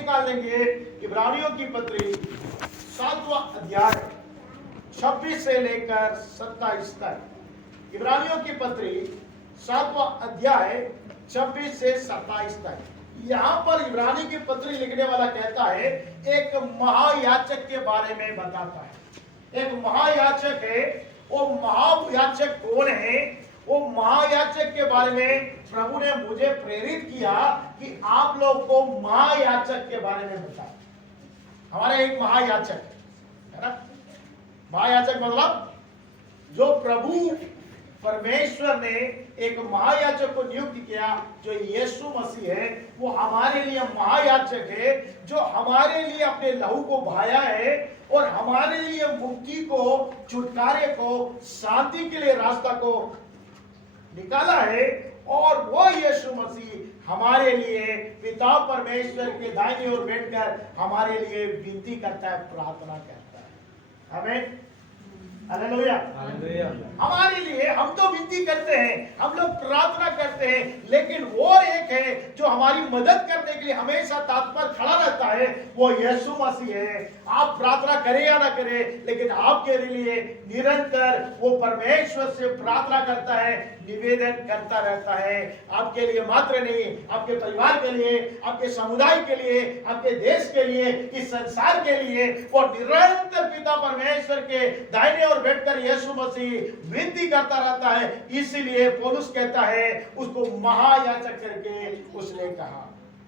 निकाल लेंगे इब्रानियों की पत्री 7वां अध्याय 26 से लेकर 27 तक। इब्रानियों की पत्री 7वां अध्याय 26 से 27 तक। यहां पर इब्रानी की पत्री लिखने वाला कहता है, एक महायाजक के बारे में बताता है। एक महायाजक है। वो महायाजक कौन है? वो महायाजक के बारे में प्रभु ने मुझे प्रेरित किया कि आप लोग को महायाजक के बारे में बताएं। हमारा एक महायाजक है ना। महायाजक मतलब जो प्रभु परमेश्वर ने एक महायाजक को नियुक्त किया, जो यीशु मसीह है, वो हमारे लिए महायाजक है, जो हमारे लिए अपने लहू को बहाया है और हमारे लिए मुक्ति को, छुटकारे को, शांति के लिए रास्ता को निकाला है। और वो यीशु मसीह हमारे लिए पिता परमेश्वर के दाहिने ओर बैठकर हमारे लिए विनती करता है, प्रार्थना करता है। आमीन, हालेलुया। हमारे लिए हम तो विनती करते हैं, हम लोग प्रार्थना करते हैं, लेकिन वो एक है जो हमारी मदद करने के लिए हमेशा तत्पर खड़ा रहता है, वो यीशु मसीह है। आप प्रार्थना करें या ना करें, लेकिन आपके लिए निरंतर वो परमेश्वर से प्रार्थना करता है, निवेदन करता रहता है। आपके लिए मात्र नहीं, आपके परिवार के लिए, आपके समुदाय के लिए, आपके देश के लिए, इस संसार के लिए वो निरंतर पिता परमेश्वर के दाहिने ओर बैठकर यीशु मसीह विनती करता रहता है। इसीलिए पौलुस कहता है उसको महायाजक करके उसने कहा।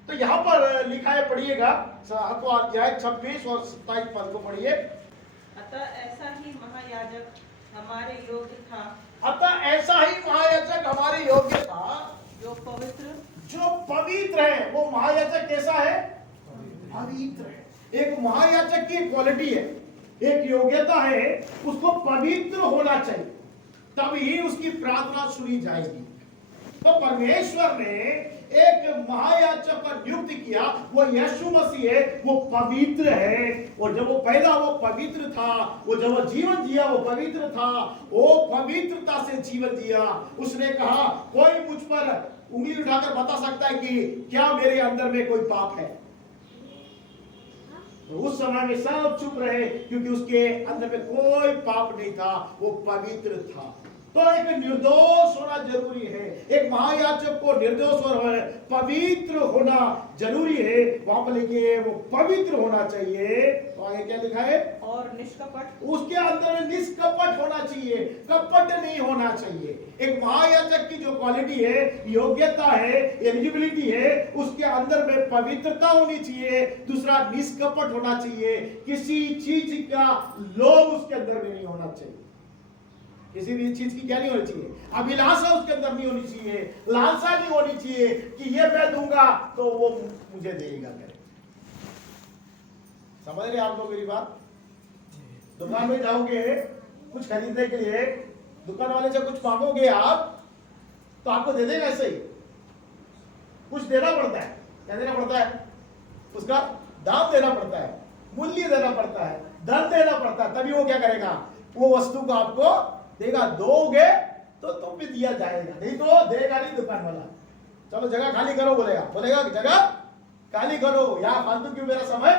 तो यहाँ पर लिखा है, पढ़िएगा 7वां अध्याय 26 और 27 पद को पढ़िए। अतः ऐसा ही महायाजक हमारे योग्य था, अतः ऐसा ही महायाजक हमारे योग्य था, जो पवित्र है। वो महायाजक कैसा है? पवित्र है। एक महायाजक की क्वालिटी है, एक योग्यता है, उसको पवित्र होना चाहिए, तभी उसकी प्रार्थना सुनी जाएगी। तो परमेश्वर ने एक महायाजक पर नियुक्त किया, वो यीशु मसीह है, वो पवित्र है। और जब वो पैदा वो पवित्र था, वो जब वो जीवन जिया वो पवित्र था, वो पवित्रता से जीवन जिया। उसने कहा, कोई मुझ पर उंगली उठाकर बता सकता है कि क्या मेरे अंदर में कोई पाप है? तो उस समय में सब चुप रहे, क्योंकि उसके अंदर में कोई पाप नहीं था, वो पवित्र था। तो एक निर्दोष होना जरूरी है। एक महायाजक को निर्दोष और पवित्र होना जरूरी है। वहां पर लिखिए वो पवित्र होना चाहिए। तो आगे क्या लिखा है? और निष्कपट। उसके अंदर में निष्कपट होना चाहिए, कपट नहीं होना चाहिए। एक महायाजक की जो क्वालिटी है, योग्यता है, एलिजिबिलिटी है, उसके अंदर में पवित्रता होनी चाहिए। दूसरा निष्कपट होना चाहिए, किसी चीज का लोभ उसके अंदर में नहीं होना चाहिए। किसी भी चीज की क्या नहीं होनी चाहिए? अभिलाषा उसके अंदर नहीं होनी चाहिए, लालसा नहीं होनी चाहिए कि ये मैं दूंगा तो वो मुझे देगा करे। समझ रहे आप लोग मेरी बात? दुकान में जाओगे कुछ खरीदने के लिए, दुकान वाले से कुछ मांगोगे आप, तो आपको दे देगा ऐसे ही? कुछ देना पड़ता है। क्या देना पड़ता है? उसका दाम देना पड़ता है, मूल्य देना पड़ता है, धन देना पड़ता है, तभी वो क्या करेगा? वो वस्तु को आपको देगा। दोगे तो तुम भी दिया जाएगा, नहीं तो देगा नहीं दुकान वाला। चलो जगह खाली करो, बोलेगा जगह खाली करो, यहाँ फालतू क्यों मेरा समय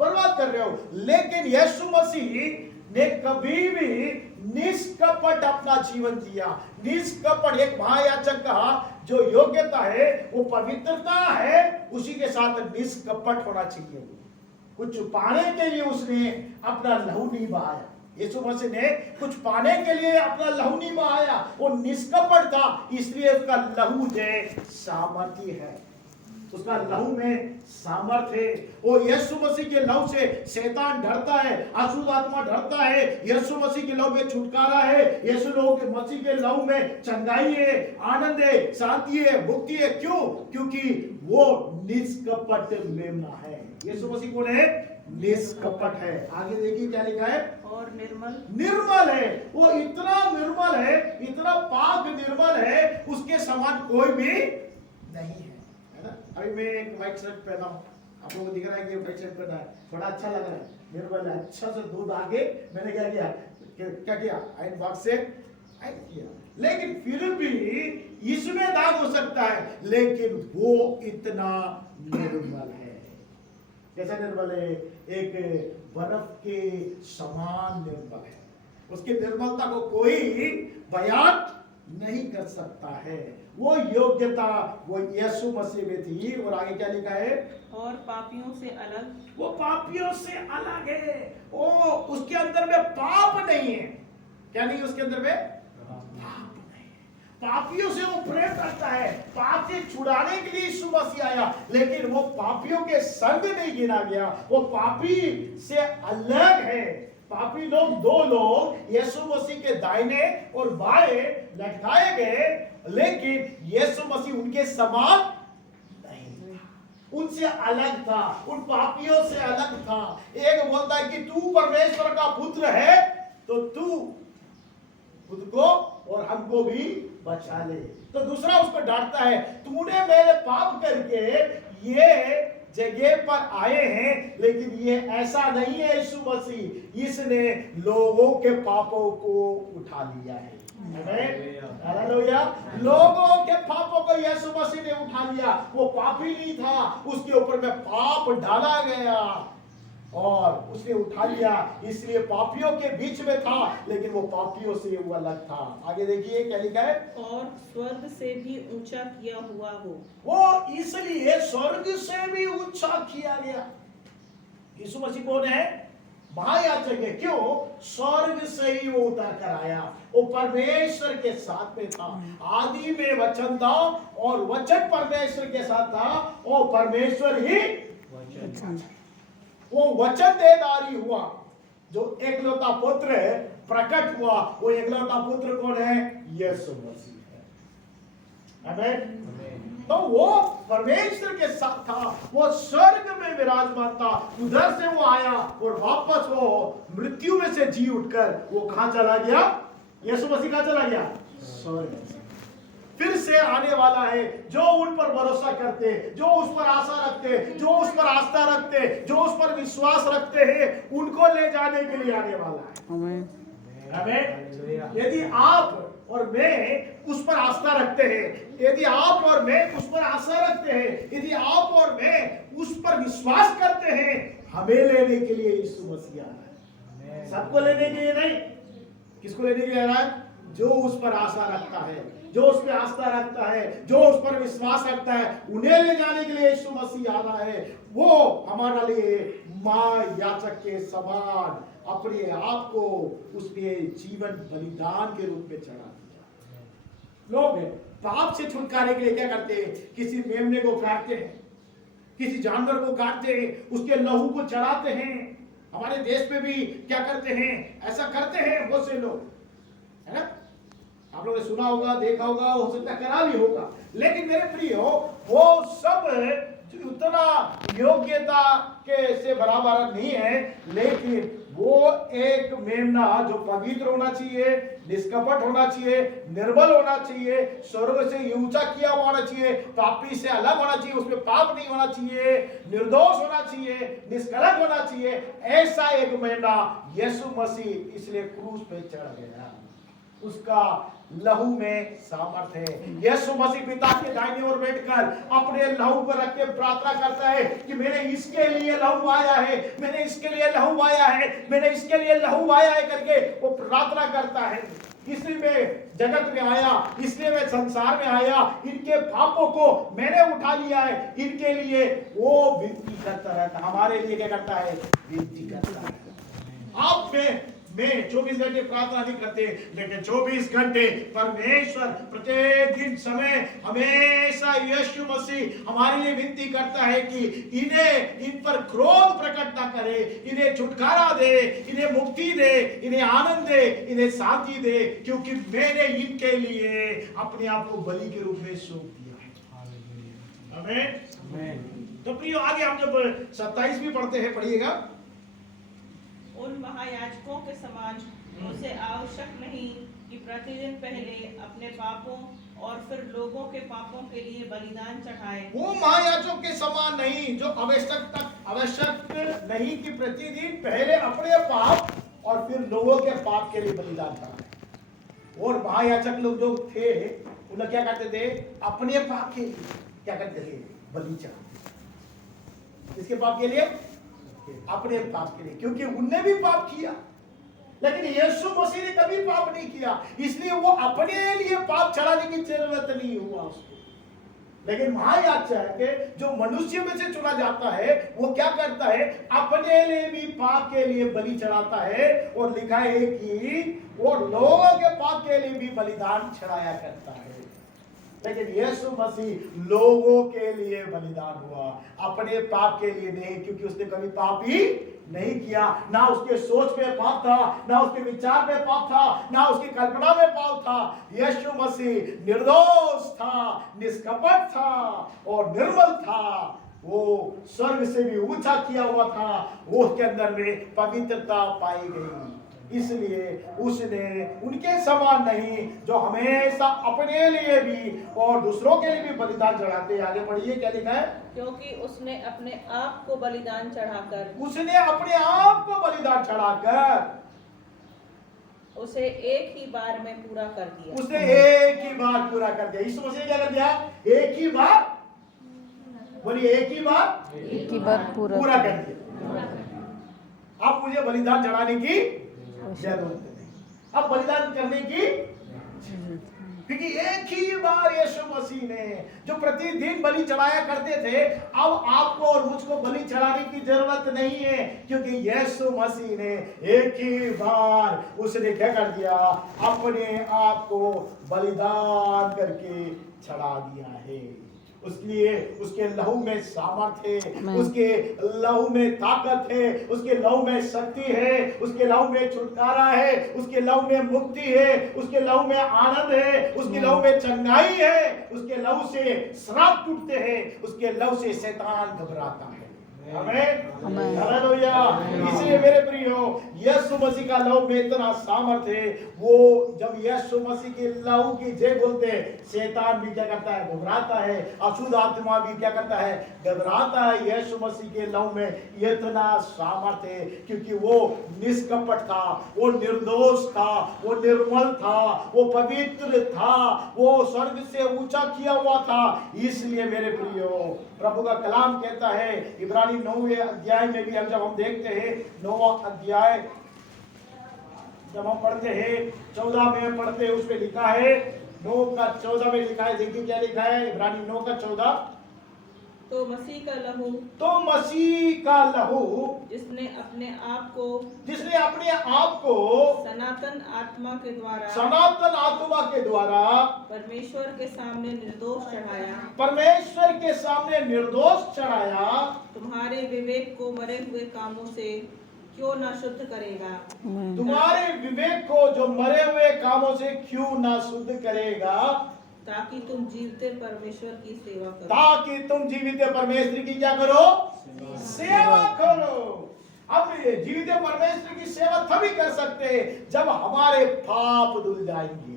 बर्बाद कर रहे हो। लेकिन यीशु मसीह ने कभी भी निष्कपट अपना जीवन जिया। निष्कपट एक महायाजक का जो योग्यता है वो पवित्रता है, उसी के साथ निष्कपट होना चाहिए। कुछ पाने के लिए उसने अपना लहू नहीं बहाया। यीशु मसीह ने कुछ पाने के लिए अपना लहू नहीं बहाया, वो निष्कपट था, इसलिए उसका लहू जो सामर्थ्य है, उसका लहू में सामर्थ्य है। वो यीशु मसीह के लहू से शैतान डरता है, अशुद्ध आत्मा डरता है। यीशु मसीह के लहू में छुटकारा है, यीशु मसीह के लहू में चंगाई है, आनंद है, शांति है, मुक्ति है। क्यों? क्योंकि वो निष्कपट मेमना है। यीशु मसीह कौन है? निष्कपट है। आगे देखिए क्या लिखा है? और निर्मल है। वो इतना निर्मल है, इतना पाक निर्मल है, उसके समान कोई भी नहीं है ना। अभी मैं एक व्हाइट शर्ट पहना हूं, आप लोगों को दिख रहा है कि व्हाइट शर्ट पहना है, बड़ा अच्छा लग रहा है, निर्मल है, अच्छा से दूध आगे मैंने क्या किया आयरन बॉक्स से आयरन किया। लेकिन फिर भी इसमें दाग हो सकता है, लेकिन वो इतना निर्मल है। कैसा निर्मल है? एक बर्फ के समान निर्मल है। उसकी निर्मलता को कोई बयान नहीं कर सकता है। वो योग्यता वो यीशु मसीह में थी। और आगे क्या लिखा है? और पापियों से अलग, वो पापियों से अलग है। ओ उसके अंदर में पाप नहीं है। क्या नहीं उसके अंदर में? पाप नहीं है। पापियों से वो प्रेम करता है। पाप से छुड़ाने के लिए यीशु मसीह आया, लेकिन वो पापियों के संग नहीं गिना गया। वो पापी से अलग है। पापी लोग, दो लोग यीशु मसीह के दाहिने और बाएं लटकाए गए, लेकिन यीशु मसीह उनके समान नहीं था, उनसे अलग था, उन पापियों से अलग था। एक बोलता है कि तू परमेश्वर का पुत्र है, तो तू खुद को और हमको भी बचा ले। तो दूसरा उसको डांटता है, तूने मेरे पाप करके ये जगह पर आए हैं, लेकिन ये ऐसा नहीं है। यीशु मसीह इसने लोगों के पापों को उठा लिया है। हालेलुया। लोगों के पापों को यीशु मसीह ने उठा लिया। वो पापी नहीं था, उसके ऊपर में पाप डाला गया और उसने उठा लिया। इसलिए पापियों के बीच में था, लेकिन वो पापियों से वो अलग था। आगे देखिए क्या लिखा है? और स्वर्ग से भी ऊंचा किया हुआ हो। वो इसलिए स्वर्ग से भी ऊंचा किया गया। यीशु मसीह कौन है? महायाजक है। क्यों? स्वर्ग से ही वो उतर कर आया। वो परमेश्वर के साथ में था। आदि में वचन था और वचन परमेश्वर के साथ था और परमेश्वर ही वचन। वो वचन देदारी हुआ, जो एकलौता पुत्र प्रकट हुआ। वो एकलौता पुत्र कौन है? यीशु मसीह है। आमीन। तो वो परमेश्वर के साथ था, वो स्वर्ग में विराजमान था। उधर से वो आया और वापस वो मृत्यु में से जी उठकर वो कहां चला गया? यीशु मसीह कहां चला गया? स्वर्ग। फिर से आने वाला है। जो उन पर भरोसा करते, जो उस पर आशा रखते, जो उस पर आस्था रखते, जो उस पर विश्वास रखते हैं, उनको ले जाने के लिए आने वाला है। आमीन। यदि आप और मैं उस पर आस्था रखते हैं, यदि आप और मैं उस पर आशा रखते हैं, यदि आप और मैं उस पर विश्वास करते हैं, हमें लेने के लिए यीशु मसीह आ रहा है। सबको लेने के लिए नहीं। किसको लेने के लिए आ रहा है? जो उस पर आशा रखता है, जो उस पर आस्था रखता है, जो उस पर विश्वास रखता है, उन्हें ले जाने के लिए यीशु मसीह आ रहा है। वो हमारे लिए महायाजक के समान अपने आप को उसने जीवन बलिदान के रूप में चढ़ा दिया। लोग पाप से छुटकारे के लिए क्या करते हैं? किसी मेमने को काटते हैं, किसी जानवर को काटते हैं, उसके लहू को चढ़ाते हैं। हमारे देश में भी क्या करते हैं? ऐसा करते हैं बहुत से लोग, है ना? आप लोगों ने सुना होगा, देखा होगा, हो सकता है करा भी होगा। लेकिन मेरे प्रियो, वो सब उतना योग्यता के से बराबर नहीं है। लेकिन वो एक मेमना जो पवित्र होना चाहिए, निष्कपट होना चाहिए, निर्मल होना चाहिए, स्वर्ग से ऊंचा किया हुआ होना चाहिए, पापी से अलग होना चाहिए, उसमें पाप नहीं होना चाहिए, निर्दोष होना चाहिए, निष्कलंक होना चाहिए। ऐसा एक मेमना यीशु मसीह इसलिए क्रूस पे चढ़ गया। उसका लहू में सामर्थ है। यीशु मसीह पिता के दाहिने ओर बैठकर अपने लहू को रख के प्रार्थना करता है कि मैंने इसके लिए लहू आया है, मैंने इसके लिए लहू आया है, मैंने इसके लिए लहू आया है करके वो प्रार्थना करता है। इसलिए मैं जगत में आया, इसलिए मैं संसार में आया, इनके पापों को मैंने उठा लिया है। इनके लिए वो विनती करता रहता, हमारे लिए क्या करता है? विनती करता है। आप में 24 घंटे प्रार्थना नहीं करते, लेकिन 24 घंटे परमेश्वर प्रत्येक दिन समय हमेशा यीशु मसीह हमारे लिए विनती करता है कि इन पर क्रोध प्रकट ना करे, इन्हें छुटकारा दे, इन्हें मुक्ति दे, इन्हें आनंद दे, इन्हें शांति दे, क्योंकि मैंने इनके लिए अपने आप को बलि के रूप में सौंप दिया है। आमीन। तो प्रियो, आगे हम जब 27 भी पढ़ते हैं, पढ़िएगा। उन महायाजकों के समान उसे आवश्यक नहीं कि प्रतिदिन पहले अपने पापों और फिर लोगों के पापों के लिए बलिदान चढ़ाए। वो महायाजकों के समान नहीं, जो आवश्यक नहीं कि प्रतिदिन पहले अपने पाप और फिर लोगों के पाप के लिए बलिदान चढ़ाए। और महायाजक लोग जो थे, उन्हें क्या करते थे? अपने पाप के लिए क्या करते थे? बलि चढ़ाते। किसके पाप के लिए? अपने पाप के लिए, क्योंकि उनने भी पाप किया, लेकिन यीशु मसीह ने कभी पाप नहीं किया, इसलिए वो अपने लिए पाप चढ़ाने की जरूरत नहीं हुआ उसको। लेकिन महायाजक जो मनुष्य में से चुना जाता है वो क्या करता है, अपने लिए भी पाप के लिए बलि चढ़ाता है, और लिखा है कि वो लोगों के पाप के लिए भी बलिदान चढ़ाया करता है। लेकिन यीशु मसीह लोगों के लिए बलिदान हुआ, अपने पाप के लिए नहीं, क्योंकि उसने कभी पाप ही नहीं किया। ना उसके सोच में पाप था, ना उसके विचार में पाप था, ना उसकी कल्पना में पाप था। यीशु मसीह निर्दोष था, निष्कपट था और निर्मल था। वो स्वर्ग से भी ऊंचा किया हुआ था, वो उसके अंदर में पवित्रता पाई गई, इसलिए उसने उनके समान नहीं, जो हमेशा अपने लिए भी और दूसरों के लिए भी बलिदान चढ़ाते। आगे पढ़िए क्या लिखा है, क्योंकि उसने अपने आप को बलिदान चढ़ाकर, उसने अपने आप को बलिदान चढ़ाकर उसे एक ही बार में पूरा कर दिया। उसने एक ही बार पूरा कर दिया। यीशु मसीह क्या कर दिया, एक ही बार, बोलिए एक ही बार पूरा कर दिया। अब मुझे बलिदान चढ़ाने की जरूरत नहीं, अब बलिदान करने की, क्योंकि एक ही बार यीशु मसीह ने जो प्रतिदिन बलि चढ़ाया करते थे, अब आपको और मुझको बलि चढ़ाने की जरूरत नहीं है, क्योंकि यीशु मसीह ने एक ही बार उसने क्या कर दिया, अपने आप को बलिदान करके चढ़ा दिया है। उसलिए उसके लहू में सामर्थ्य है, उसके लहू में ताकत है, उसके लहू में शक्ति है, उसके लहू में छुटकारा है, उसके लहू में मुक्ति है, उसके लहू में आनंद है, उसके लहू में चंगाई है, उसके लहू से श्राप टूटते हैं, उसके लहू से शैतान घबराता है। आमीन, हालेलुया। इसलिए मेरे प्रियो, यीशु मसीह का लहू में इतना सामर्थ्य है, वो जब यीशु मसीह के लहू की जय बोलते हैं, शैतान भी क्या करता है, घबराता है, अशुद्ध आत्मा भी क्या करता है, घबराता है। यीशु मसीह के लहू में इतना सामर्थ्य है, क्योंकि वो निष्कपट था, वो निर्दोष था, वो निर्मल था, वो पवित्र था, वो स्वर्ग से ऊंचा किया हुआ था। इसलिए मेरे प्रियो, प्रभु का कलाम कहता है इब्रानी 9वें अध्याय में भी, जब हम देखते हैं 9वां अध्याय जब हम पढ़ते हैं, 14 में पढ़ते हैं, उसमें लिखा है 9 का 14 में लिखा है, देखिए क्या लिखा है, इब्रानी 9 का 14, तो मसीह का लहू जिसने अपने आप को सनातन आत्मा के द्वारा परमेश्वर के सामने निर्दोष चढ़ाया, तुम्हारे विवेक को मरे हुए कामों से क्यों ना शुद्ध करेगा। तुम्हारे विवेक को जो मरे हुए कामों से क्यों ना शुद्ध करेगा, ताकि तुम जीवित परमेश्वर की सेवा करो। ताकि तुम जीवित परमेश्वर की क्या करो, सेवा करो। अब ये जीवित परमेश्वर की सेवा तभी कर सकते हैं जब हमारे पाप धुल जाएंगे,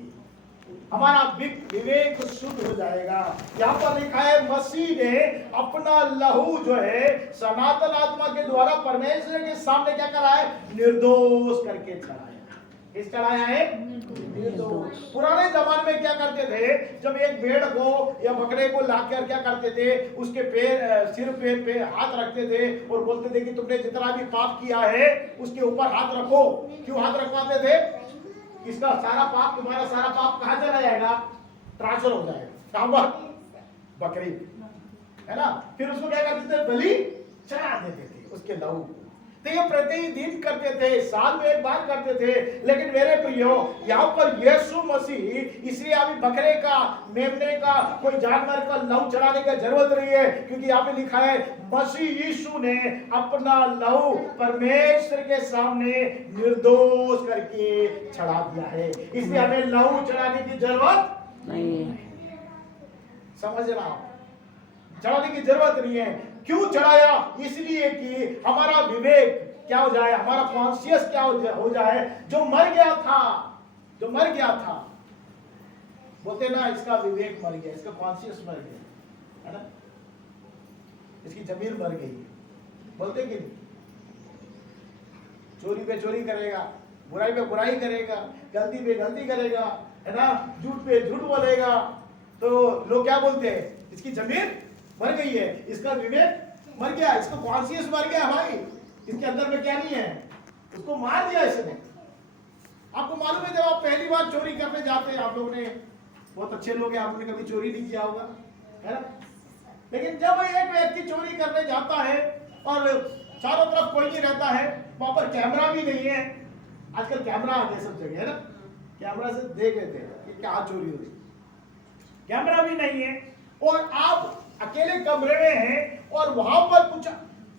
हमारा विवेक शुद्ध हो जाएगा। यहाँ पर लिखा है मसीह ने अपना लहू जो है सनातन आत्मा के द्वारा परमेश्वर के सामने क्या करा है, निर्दोष करके चढ़ाया। किस चढ़ाया है, निर्दोष। पुराने जमाने में क्या करते थे, जब एक भेड़ को या बकरे को लाकर क्या करते थे, उसके सिर पे हाथ रखते थे और बोलते थे कि तुमने जितना भी पाप किया है उसके ऊपर हाथ रखो। क्यों हाथ रखवाते थे, इसका सारा पाप, तुम्हारा सारा पाप कहाँ चला जाएगा, ट्रांसफर हो जाएगा, कहाँ पर, बकरी, है ना। फिर उसको क्या करते थे, बलि चढ़ा देते थे उसके लहू। तो ये प्रतिदिन करते थे, साल में एक बार करते थे। लेकिन मेरे प्रियो, यहाँ पर यीशु मसीह, इसलिए अभी बकरे का, मेमने का, कोई जानवर का लहू चढ़ाने की जरूरत नहीं है, क्योंकि यहाँ पे लिखा है मसीह यीशु ने अपना लहू परमेश्वर के सामने निर्दोष करके चढ़ा दिया है। इसलिए हमें लहू चढ़ाने की जरूरत नहीं, समझ रहा हूं, चढ़ाने की जरूरत नहीं है। क्यों चढ़ाया, इसलिए कि हमारा विवेक क्या हो जाए, हमारा कॉन्शियस क्या हो जाए, जो मर गया था, बोलते ना इसका विवेक मर गया, इसका कॉन्शियस मर गया, है ना, इसकी जमीर मर गई, बोलते कि नहीं। चोरी पे चोरी करेगा, बुराई पे बुराई करेगा, गलती पे गलती करेगा, है ना, झूठ पे झूठ बोलेगा, तो लोग क्या बोलते हैं, इसकी जमीर मर गई है, इसका विवेक मर गया, इसका कॉन्शियस मर गया भाई, इसके अंदर में क्या नहीं है, उसको मार दिया इसने। आपको मालूम है जब आप पहली बार चोरी करने जाते हैं, आप लोगों ने, बहुत अच्छे लोग हैं, आपने कभी चोरी नहीं किया होगा, है ना, लेकिन जब एक व्यक्ति चोरी करने जाता है और चारों तरफ कोई नहीं रहता है, वहां पर कैमरा भी नहीं है, आजकल कैमरा आ गए सब जगह, है ना, कैमरा से देख लेते हैं कि क्या चोरी हो रही, कैमरा भी नहीं है और आप अकेले कमरे में हैं और वहां पर कुछ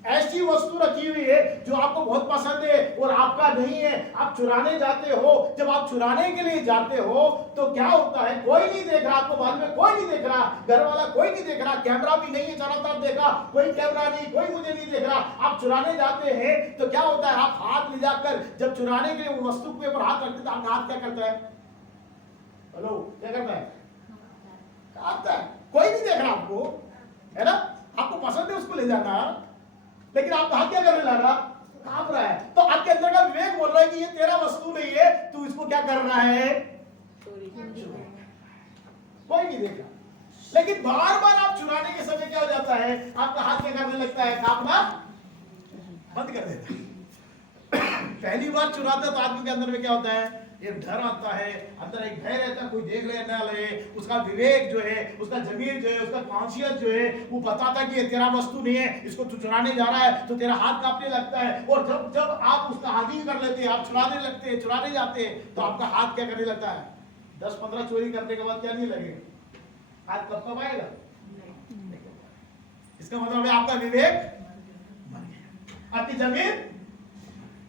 ऐसी वस्तु रखी हुई है जो आपको बहुत पसंद है और आपका नहीं है, आप चुराने जाते हो। जब आप चुराने के लिए जाते हो तो क्या होता है, कोई नहीं देख रहा, आपको बाद में कोई नहीं देख रहा, घर वाला कोई नहीं देख रहा, कैमरा भी नहीं है, चारों तरफ देखा कोई कैमरा नहीं, कोई मुझे नहीं देख रहा, आप चुराने जाते हैं तो क्या होता है, आप हाथ ले जाकर जब चुराने के लिए वो वस्तु के ऊपर हाथ रखते तो आपका हाथ क्या करता है, हेलो क्या करता है, कांपता है, कोई नहीं देख रहा आपको, है ना, आपको पसंद है उसको ले जाना, लेकिन आप हाथ क्या करने लगा, कांप रहा है। तो आपके अंदर का विवेक बोल रहा है कि ये तेरा वस्तु नहीं है, तू इसको क्या कर रहा है, कोई नहीं देख रहा। लेकिन बार बार आप चुराने के समय क्या हो जाता है, आपका हाथ क्या करने लगता है, कांपना बंद कर देता है। पहली बार चुराता तो आदमी के अंदर में क्या होता है, एक डर आता है, अंदर एक भय रहता है, कोई देख ले ना ले, उसका विवेक जो है, उसका जमीर जो है, उसका कॉन्शियस जो है वो बताता है कि ये तेरा वस्तु नहीं है, इसको तू चुराने जा रहा है, तो तेरा हाथ कांपने लगता है। और जब जब आप उसका आदी कर लेते हैं, आप चुराने लगते हैं, चुराने जाते हैं, तो आपका हाथ क्या करने लगता है, 10-15 चोरी करने के बाद क्या नहीं लगेगा, हाथ कब आएगा, इसका मतलब है आपका विवेक मर गया, आपकी जमीर,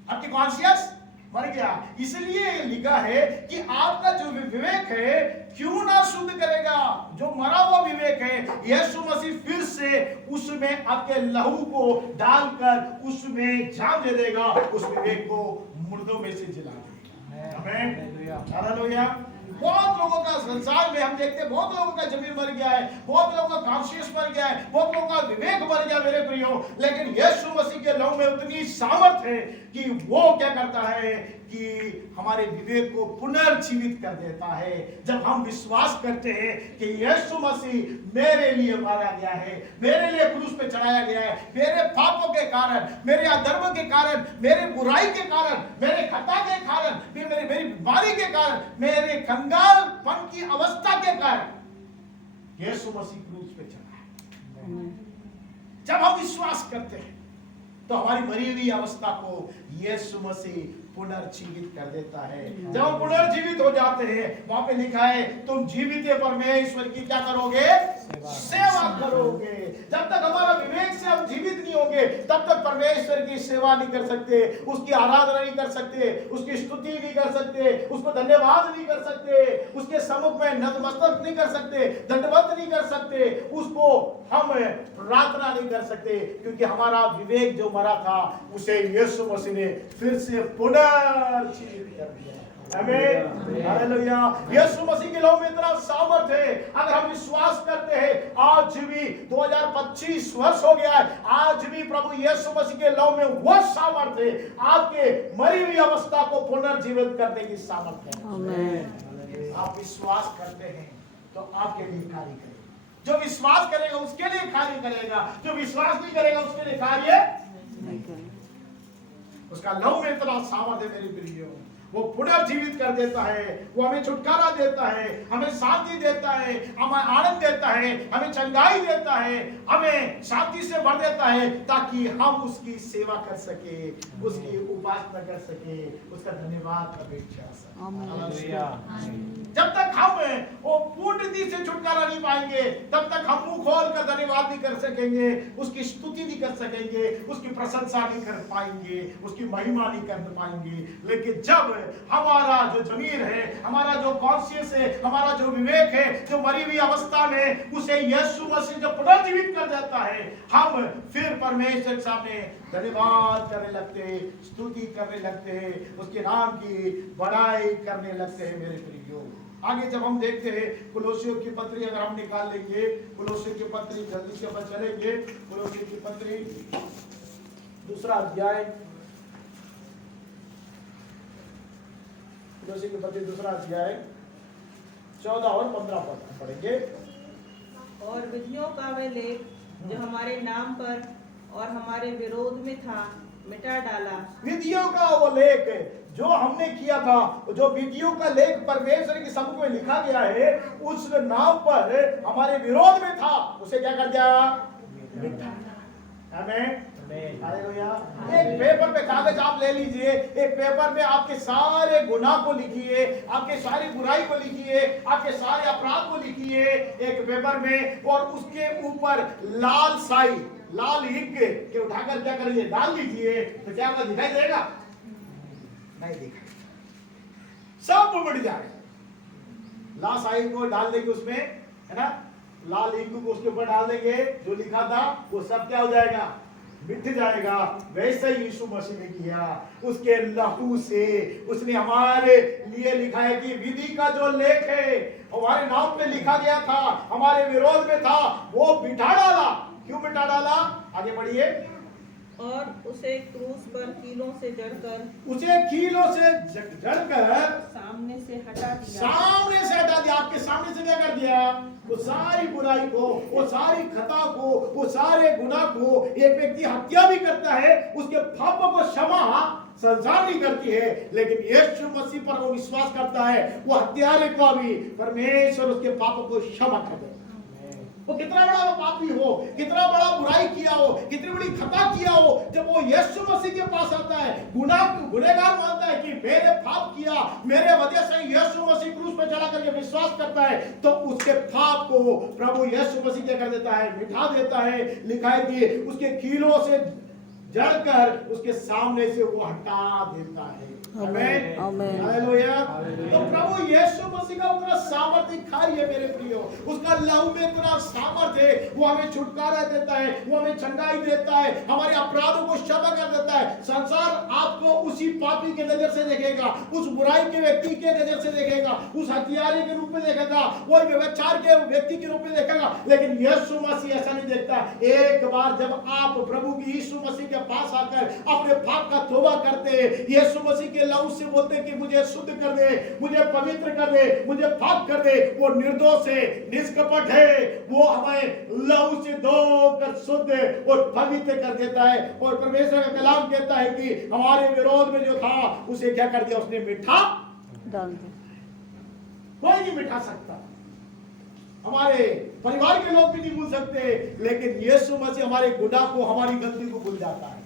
आपकी कॉन्शियस मर गया। इसलिए लिखा है कि आपका जो विवेक है क्यों ना शुद्ध करेगा, जो मरा हुआ विवेक है यीशु मसीह फिर से उसमें आपके लहू को डालकर उसमें जान दे देगा, उस विवेक को मुर्दों में से जिला देगा। आमीन, हालेलुया। बहुत लोगों का संसार में हम देखते हैं, बहुत लोगों का जमीर मर गया है, बहुत लोगों का कॉन्शियस मर गया है, बहुत लोगों का विवेक मर गया मेरे प्रियो, लेकिन यीशु मसीह के लहू में उतनी सामर्थ है कि वो क्या करता है कि हमारे विवेक को पुनर्जीवित कर देता है। जब हम विश्वास करते हैं कि यीशु मसीह मेरे लिए मारा गया है, मेरे लिए क्रूस पे चढ़ाया गया है, मेरे पापों के कारण, मेरे अधर्म के कारण, मेरे बुराई के कारण, मेरे खता के कारण, मेरी बीमारी के कारण, मेरे कंगालपन की अवस्था के कारण यीशु मसीह क्रूस पे चढ़ा है। जब हम विश्वास करते हैं तो हमारी मरी हुई अवस्था को यीशु मसीह पुनर्जीवित कर देता है। जब हम पुनर्जीवित हो जाते हैं, वहां पे लिखा है तुम जीवित परमेश्वर की क्या करोगे, सेवा करोगे। जब तक हमारा विवेक से हम जीवित नहीं होंगे तब तक परमेश्वर की सेवा नहीं कर सकते, उसकी आराधना नहीं कर सकते, उसकी स्तुति नहीं कर सकते, उसको धन्यवाद नहीं कर सकते, उसके सम्मुख में नतमस्तक नहीं कर सकते, दंडवत नहीं कर सकते, उसको हम प्रार्थना नहीं कर सकते, क्योंकि हमारा विवेक जो मरा था उसे यीशु मसीह ने फिर से पुनर्जीवित कर दिया। आमीन, हालेलुया। यीशु मसीह के लहू में इतना सामर्थ है, अगर हम विश्वास करते हैं, आज भी 2025 वर्ष हो गया है, आज भी प्रभु यीशु मसीह के लहू में वो सामर्थ है, आपके मरी हुई अवस्था को पुनर्जीवित करने की सामर्थ है। आमीन। आप विश्वास करते हैं तो आपके लिए कार्य करेगा, जो विश्वास करेगा उसके लिए कार्य करेगा, जो विश्वास नहीं करेगा उसके लिए कार्य नहीं करेगा। उसका लहू में इतना सामर्थ्य मेरे प्रियो, वो पुनर्जीवित कर देता है, वो हमें छुटकारा देता है, हमें शांति देता है, हमें आनंद देता है, हमें चंगाई देता है, हमें शांति से भर देता है, ताकि हम उसकी सेवा कर सके, उसकी उपासना कर सके, उसका धन्यवाद अपेक्षा सके। जब तक हम वो पूर्ण रीति से छुटकारा नहीं पाएंगे तब तक हम मुंह खोल कर धन्यवाद नहीं कर सकेंगे, उसकी स्तुति नहीं कर सकेंगे, उसकी प्रशंसा नहीं कर पाएंगे, उसकी महिमा नहीं कर पाएंगे। लेकिन जब हमारा जो जमीर है, हमारा जो कॉन्शियस है, हमारा जो विवेक है, जो मरी हुई अवस्था में उसे यीशु मसीह जब पुनर्जीवित कर देता है, हम फिर परमेश्वर के सामने धन्यवाद करने लगते हैं, स्तुति करने लगते हैं, उसके नाम की बड़ाई करने लगते हैं मेरे प्रियो। आगे जब हम देखते हैं कुलोसियों की पत्री, अगर हम निकाल लेंगे कुलोसियों की पत्री, जल्दी से अपन चलेंगे, कुलोसियों की पत्री दूसरा अध्याय, कुलोसियों की पत्री दूसरा अध्याय 14 और 15 पद पढ़ेंगे। और विधियों का वह लेख जो हमारे नाम पर और हमारे विरोध में था, मिटा डाला। विधियों का वो लेख जो हमने किया था, जो विधियों का लेख परमेश्वर के समुख में लिखा गया है, उस नाम पर हमारे विरोध में था, उसे क्या कर दिया? मिटा। आमीन। हालेलुया। एक पेपर पे कागज आप ले लीजिए, एक पेपर में आपके सारे गुनाह को लिखिए, आपके सारी बुराई को लिखिए, आपके सारे अपराध को लिखिए एक पेपर में, और उसके ऊपर लाल स्याही, लाल इंक के उठाकर क्या करिए? डाल दीजिए। तो क्या होगा? दिखाई देगा? नहीं दिखाई, सब मिट जाएगा। लाल स्याही को डाल देंगे उसमें, है ना, लाल इंक को उसके ऊपर डाल देंगे, जो लिखा था वो सब क्या हो जाएगा? मिट जाएगा। वैसे ही यीशु मसीह ने किया, उसके लहू से उसने हमारे लिए लिखा है कि विधि का जो लेख है हमारे नाम पे लिखा गया था, हमारे विरोध में था, वो मिटा डाला। क्यों मिटा डाला? आगे बढ़िए। और उसे क्रूस पर कीलों से जड़कर, उसे कीलों से जड़कर सामने से हटा दिया। सामने से हटा दिया। आपके सामने से क्या कर दिया? वो सारी बुराई को, वो सारी खता को, वो सारे गुनाह को, एक व्यक्ति हत्या भी करता है, उसके पापों को क्षमा संसार नहीं करती है, लेकिन यीशु मसीह पर वो विश्वास करता है, वो हत्यारे को भी परमेश्वर उसके पापों को क्षमा कर देता है। वो कितना बड़ा पापी हो, कितना बड़ा बुराई किया हो, कितनी बड़ी खता किया हो, जब वो यीशु मसीह के पास आता है, गुनहगार मानता है कि मैंने पाप किया, मेरे वजह से यीशु मसीह क्रूस पर चढ़ा करके विश्वास करता है, तो उसके पाप को प्रभु यीशु मसीह क्या कर देता है? मिटा देता है। लिखा है कि उसके कीलों से जड़कर उसके सामने से वो हटा देता है। आमीन, हालेलुया। तो प्रभु यीशु मसीह का उतना सामर्थ्य कार्य मेरे प्रियो, उसका लहू में इतना सामर्थ्य है, वो हमें छुटकारा देता है, वो हमें चंगाई देता है, हमारे अपराधों को क्षमा कर देता है। संसार आपको उसी पापी के नजर से देखेगा, उस बुराई के व्यक्ति के नजर से देखेगा, उस हत्यारे के रूप में देखेगा, वो व्यभिचार के व्यक्ति के रूप में देखेगा, लेकिन यीशु मसीह ऐसा नहीं देखता। एक बार जब आप प्रभु की यीशु मसीह के पास आकर अपने पाप का तौबा करते, यीशु मसीह के लहू से बोलते कि मुझे शुद्ध कर दे, मुझे पवित्र कर दे, मुझे पाप कर दे, वो निर्दोष है, निष्कपट है, वो हमें लहू से धोकर शुद्ध और पवित्र कर देता है। और परमेश्वर का कलाम कहता है कि हमारे विरोध में जो था उसे क्या कर दिया? उसने मिठा डाल दिया। कोई नहीं मिटा सकता, हमारे परिवार के लोग भी नहीं भूल सकते, लेकिन यीशु मसीह हमारे गुनाह को, हमारी गलती को भूल जाता है।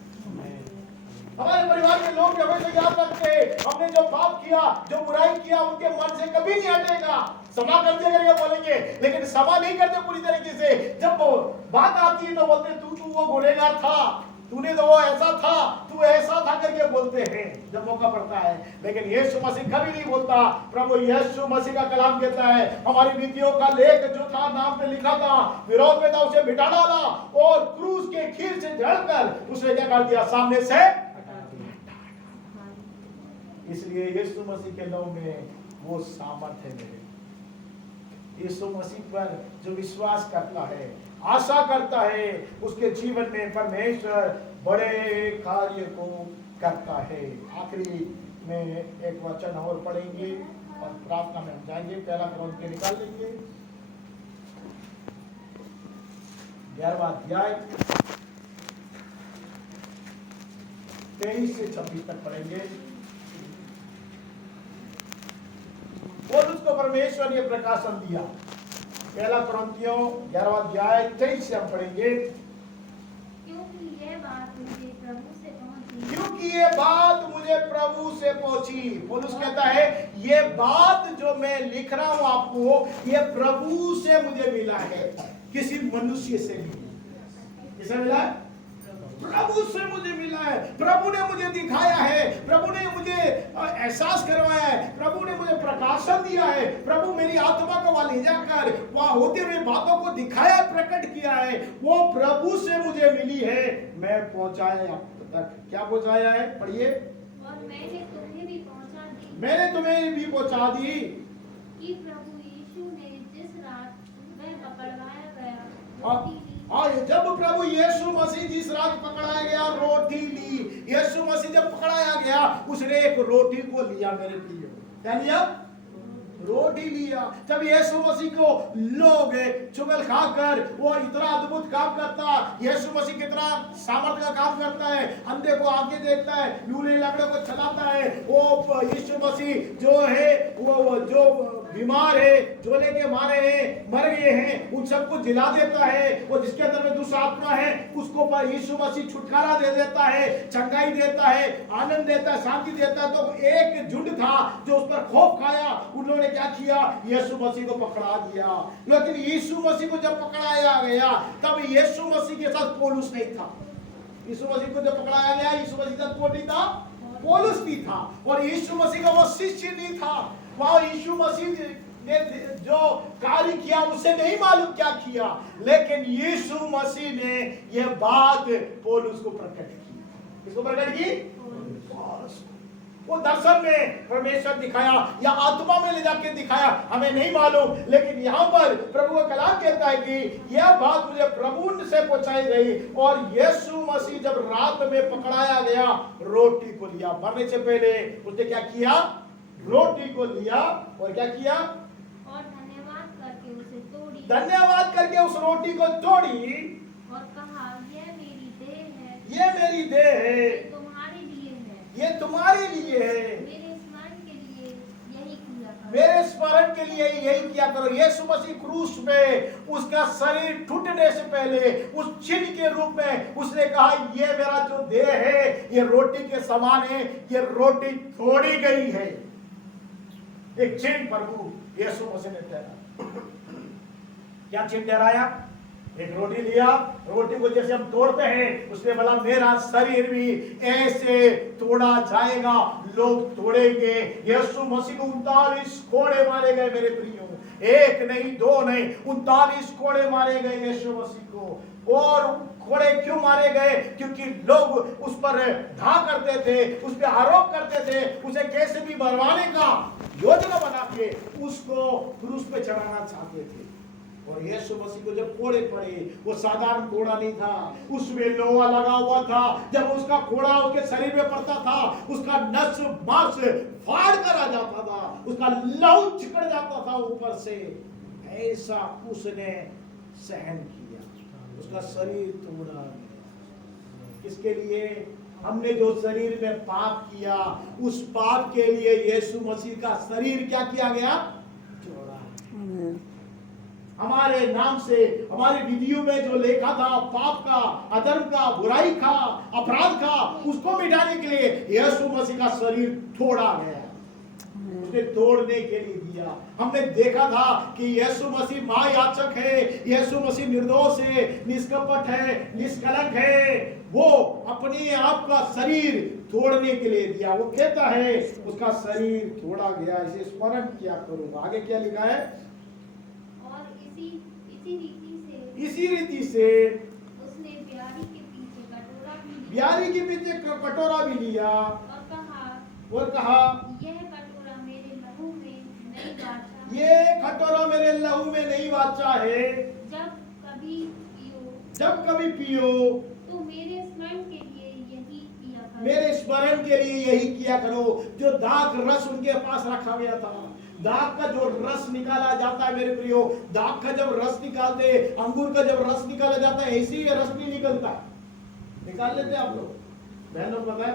हमारे परिवार के लोग हमेशा याद रखते, हमने जो पाप किया, जो बुराई किया, उनके मन से कभी नहीं हटेगा। क्षमा कर दिया करके बोलेंगे, लेकिन क्षमा नहीं करते पूरी तरीके से। जब वो बात आती है तो बोलते तू वो गुनहगार था, तूने तो वो ऐसा था, तू ऐसा था करके बोलते हैं जब मौका पड़ता है। लेकिन यीशु मसीह कभी नहीं बोलता। प्रभु यीशु मसीह का कलाम कहता है हमारी विधियों का लेख जो था, नाम पे लिखा था, विरोध में था, उसे मिटा डाला, और क्रूस के कील से जड़कर उसने क्या कर दिया? सामने से। इसलिए यीशु मसीह के नाम में वो सामर्थ्य है। यीशु मसीह पर जो विश्वास करता है, आशा करता है, उसके जीवन में परमेश्वर बड़े कार्य को करता है। आखिरी में एक वचन और पढ़ेंगे और प्रार्थना में हम जाएंगे। पहला कुरिन्थियों निकाल लेंगे, 11वां अध्याय 23 से 26 तक पढ़ेंगे। और उसको परमेश्वर ने प्रकाशन दिया। पहला कुरिन्थियों 11वां अध्याय 23 से हम पढ़ेंगे। क्योंकि ये बात मुझे प्रभु से पहुंची। पौलुस कहता है ये बात जो मैं लिख रहा हूं आपको, ये प्रभु से मुझे मिला है, किसी मनुष्य से नहीं। किसे मिला है? प्रभु से मुझे मिला है। प्रभु ने मुझे दिखाया है, प्रभु ने मुझे एहसास करवाया है, प्रभु ने मुझे प्रकाशन दिया है, प्रभु मेरी आत्मा को वहां ले जाकर वहां होते हुए बातों को दिखाया, प्रकट किया है। वो प्रभु से मुझे मिली है, मैं पहुंचाया आप तक। क्या पहुंचाया है? पढ़िए। और मैंने तुम्हें भी पहुंचा दी, मैंने तुम्हें भी पहुंचा दी कि प्रभु यीशु ने जिस रात वह पकड़वाया गया और जब प्रभु यीशु मसीह जिस रात पकड़ाया गया रोटी ली, यीशु मसीह जब पकड़ाया गया उसने एक रोटी को लिया। मेरे प्रियो, क्या लिया? रोटी लिया। जब यीशु मसीह को लोग चुगल खाकर वो इतना अद्भुत काम करता, यीशु मसीह कितना सामर्थ्य का काम करता है, अंधे को आंखें देखता है, लूले लंगड़े को चलाता है, वो यीशु मसीह जो है वो जो बीमार है, झोले के मारे हैं, मर गए हैं, उन सबको जिला देता है। वो जिसके अंदर में दुष्ट आत्मा है उसको यीशु मसीह छुटकारा दे देता है, चंगाई देता है, आनंद देता है, शांति देता है। तो एक झुंड था जो उस पर खौफ खाया, उन्होंने क्या किया, यीशु मसीह को पकड़ा दिया। लेकिन यीशु मसीह को जब पकड़ाया गया तब यीशु मसीह के साथ पौलुस नहीं था। यीशु मसीह को जब पकड़ाया गया यीशु मसीह के साथ कौन नहीं था, पौलुस नहीं था। और यीशु मसीह का वो शिष्य नहीं था। वहां यीशु मसीह ने जो कार्य किया उसे नहीं मालूम क्या किया, लेकिन यीशु मसीह ने यह बात पौलुस को प्रकट की। किसको प्रकट की? पौलुस। वो दर्शन में परमेश्वर दिखाया या आत्मा में ले जाके दिखाया, हमें नहीं मालूम, लेकिन यहाँ पर प्रभु का कलाम कहता है कि यह बात मुझे प्रभु से पहुंचाई गई। और यीशु मसीह जब रात में पकड़ाया गया, रोटी को लिया। मरने से पहले उसने क्या किया, रोटी को लिया और क्या किया, और धन्यवाद करके उसे तोड़ी, धन्यवाद करके उस रोटी को तोड़ी और कहा, यह मेरी देह है, ये मेरी देह है, ये तुम्हारे लिए है, ये तुम्हारे लिए है, मेरे स्मरण के लिए यही किया करो। मेरे स्मरण के लिए यही किया करो। यीशु मसीह क्रूस पे उसका शरीर टूटने से पहले उस चिन्ह के रूप में उसने कहा, ये मेरा जो देह है ये रोटी के समान है, ये रोटी तोड़ी गई है। एक चिन्ह प्रभु यीशु मसीह ने ठहराया। क्या चिन्ह ठहराया? एक रोटी लिया, रोटी को जैसे हम तोड़ते हैं, उसने बोला मेरा शरीर भी ऐसे तोड़ा जाएगा, लोग तोड़ेंगे। यीशु मसीह को 39 कोड़े मारे गए मेरे प्रियो, एक नहीं दो नहीं, 39 कोड़े मारे गए यीशु मसीह को। और कोड़े क्यों मारे गए? क्योंकि लोग उस पर धा करते थे, उस पर आरोप करते थे, उसे कैसे भी मरवाने का योजना बना के उसको क्रूस पे चढ़ाना चाहते थे। और यीशु मसीह को जब कोड़े पड़े, वो साधारण कोड़ा नहीं था, उसमें लोहा लगा हुआ था। जब उसका कोड़ा उसके शरीर में पड़ता था, उसका नस मांस फाड़ कर आ जाता था, उसका लहू चिकड़ जाता था ऊपर से। ऐसा उसने सहन किया, उसका शरीर तोड़ा गया। किसके लिए? हमने जो शरीर में पाप किया, उस पाप के लिए यीशु मसीह का शरीर क्या किया गया? तोड़ा। हमारे नाम से, हमारी विधियों में जो लेखा था पाप का, अधर्म का, बुराई का, अपराध का, उसको मिटाने के लिए यीशु मसीह का शरीर तोड़ा गया। उसने तोड़ने के लिए दिया। हमने देखा था कि यीशु मसीह महायाजक है, यीशु मसीह निर्दोष है, निष्कपट है, निष्कलंक है। वो अपने आप का शरीर तोड़ने के लिए दिया। वो कहता है उसका शरीर तोड़ा गया, इसे स्मरण किया करो। आगे क्या लिखा है? और इसी रीति से उसने ब्यारी के पीछे कटोरा भी लिया, ब्यारी के पीछे कटोरा भी लिया और कहा, यह कटोरा मेरे लहू में नई वाचा, ये कटोरा मेरे लहू में नई वाचा है। जब कभी पियो तो मेरे स्मरण के लिए यही किया करो। मेरे स्मरण के लिए यही किया करो। जो दाग रस उनके पास रखा गया था, दाग का जो रस निकाला जाता है मेरे प्रियो, दाग का जब रस निकालते, अंगूर का जब रस निकाला जाता है, ऐसे ही रस नहीं निकलता। निकाल लेते आप लोग, बहन लोग पता है,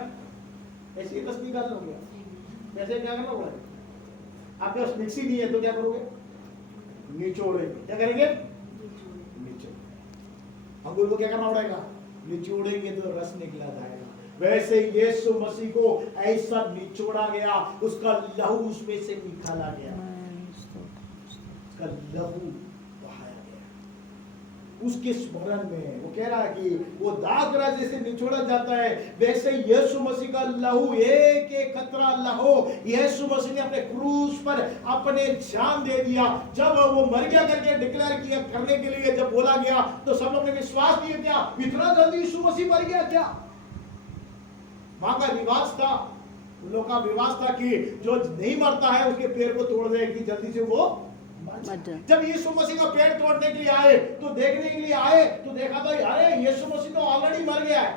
ऐसे ही रस निकाल लोगे। कैसे क्या करना होगा? आपके पास मिक्सी नहीं है तो क्या करोगे? निचोड़ेंगे। क्या करेंगे? निचोड़। अंगूर को क्या करना पड़ेगा? निचोड़ेंगे तो रस निकला जाएगा। वैसे यीशु मसीह को ऐसा निचोड़ा गया, उसका लहू उसमें से निकाला गया, उसका लहू बहाया गया उसके स्मरण में। वो कह रहा है कि वो दाग रस जैसे निचोड़ा जाता है, वैसे यीशु मसीह का लहू, एक एक कतरा लहू यीशु मसीह ने अपने क्रूस पर अपने जान दे दिया। जब वो मर गया करके डिक्लेयर किया करने के लिए जब बोला गया, तो सब लोग ने विश्वास किया, क्या इतना जल्दी यीशु मसीह मर गया क्या? वहां का रिवाज था, उन लोगों का विश्वास था कि जो नहीं मरता है उसके पैर को तोड़ दे कि जल्दी से वो मर जाए। जब यीशु मसीह का पैर तोड़ने के लिए आए, तो देखने के लिए आए, तो देखा तो अरे यीशु मसीह तो ऑलरेडी मर गया है,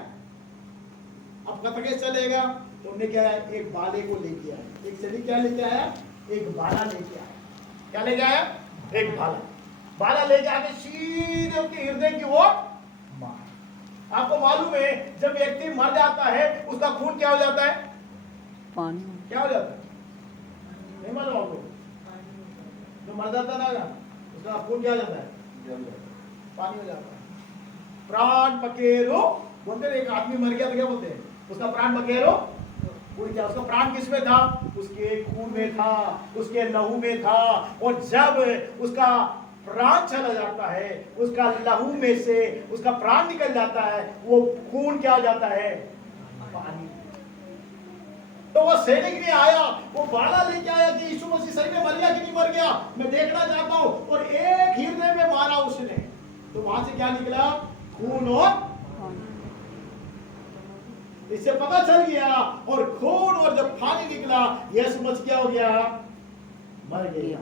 अब पता कैसे चलेगा? तो उन्होंने क्या है, एक बाले को लेके आए। एक सदी क्या लेके आया? एक बाला लेके आया। क्या लेके आया? एक भाला। भाला लेके आके सीधे उसके हृदय की ओर मारा। आपको मालूम है जब व्यक्ति मर जाता है उसका खून क्या हो जाता है? पानी। क्या हो जाता है? नहीं मालूम आपको? जो मर जाता ना उसका खून क्या हो जाता है? पानी हो जाता है। प्राण पखेरु बोलते हैं, एक आदमी मर गया तो क्या बोलते हैं? उसका प्राण पखेरु उड़ गया। उसका प्राण किसमें था? उसके खून में था, उसके लहू में था। और जब उसका प्राण चला जाता है, उसका लहू में से उसका प्राण निकल जाता है, वो खून क्या हो जाता है? पानी। तो वो सैनिक ने आया, वो भाला लेके आया कि यीशु मसीह सही में मर गया कि नहीं मर गया, मैं देखना चाहता हूं। और एक हृदय में मारा उसने, तो वहां से क्या निकला? खून और इससे पता चल गया। और खून और जब पानी निकला, यीशु मसीह क्या हो गया? मर गया।